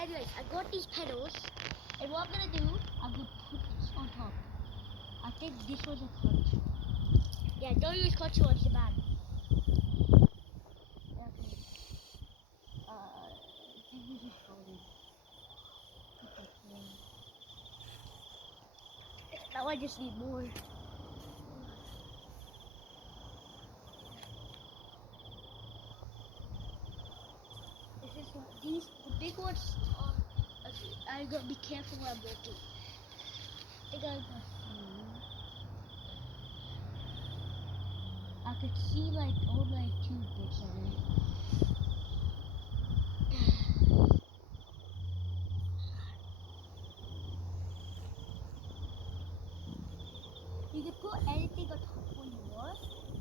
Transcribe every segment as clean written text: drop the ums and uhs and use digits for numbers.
Anyways, I got these petals, and what I'm gonna do, I'm gonna put this on top. I think this was a cut. Yeah, don't use cut too much, it's bad. Okay. I think this is solid. Now I just need more. This is these the big ones are. I gotta be careful when I'm walking. I gotta go. I could see like only like 2 bits of it. You can put anything on top when you want,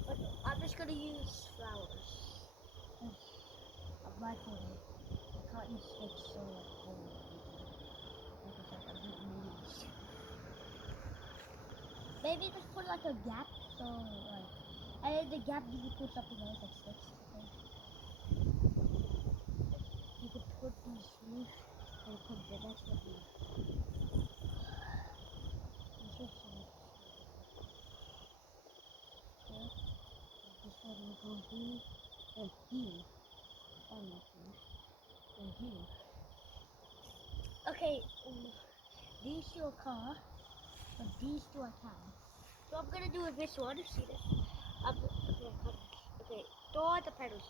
but I'm just gonna use flowers. I'm right for it. I can't use sticks so like cold. Like I said, I'm doing leaves. Maybe just put like a gap so like, and in the gap you can put something else like sticks. Okay? You could put these leaves and put the rest of them. This is here. This one will go here and here. And here. And here. Okay, these two are car, but these two are can. So I'm gonna do with this one. See this? Okay, throw out the petals.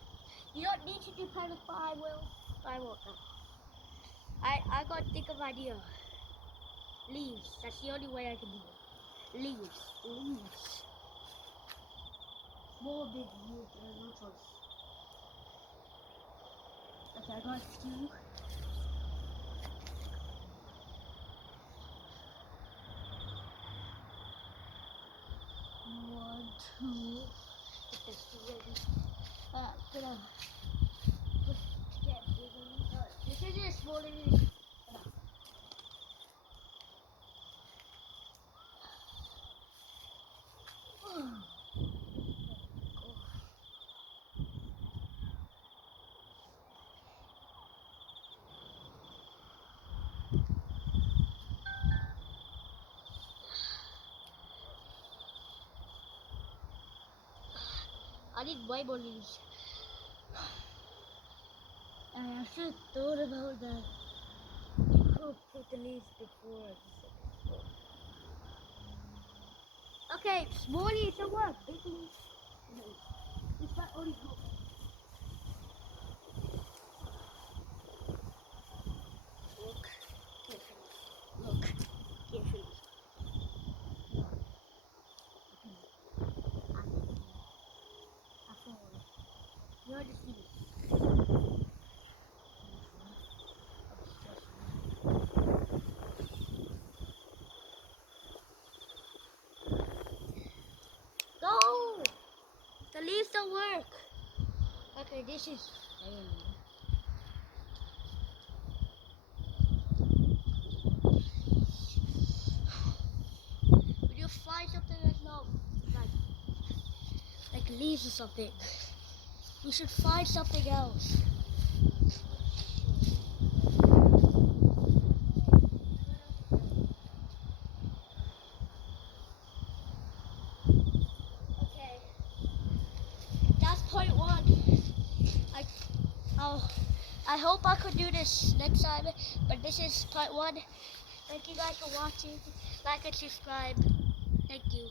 You don't need to do petals, but I will. I won't now. I got to think of an idea. Leaves. That's the only way I can do it. Leaves. Leaves. Small, big, leaves. There's no choice. Okay, I got a few. One, two. That's ready. Gonna get bigger. This is just smaller than. I need way more leaves. I should have thought about that. You could put the leaves before. Okay, small leaves don't work. Big leaves. No. It's not only good. Look carefully. Look carefully. You're just leaves. Go! The leaves don't work. Okay, this is failing. Would you find something that's not like leaves or something? We should find something else. Okay, that's point 1. I hope I could do this next time, but this is part 1. Thank you guys for watching. Like and subscribe. Thank you.